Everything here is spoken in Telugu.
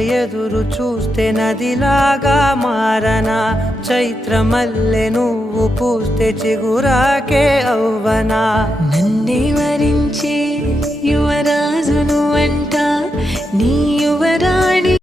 ఎదురు చూస్తే నదిలాగా మారనా, చైత్రమల్లె నువ్వు పూస్తే చిగురాకే అవ్వనా. నన్నే వరించే యువరాజును అంట నీ యువరాణి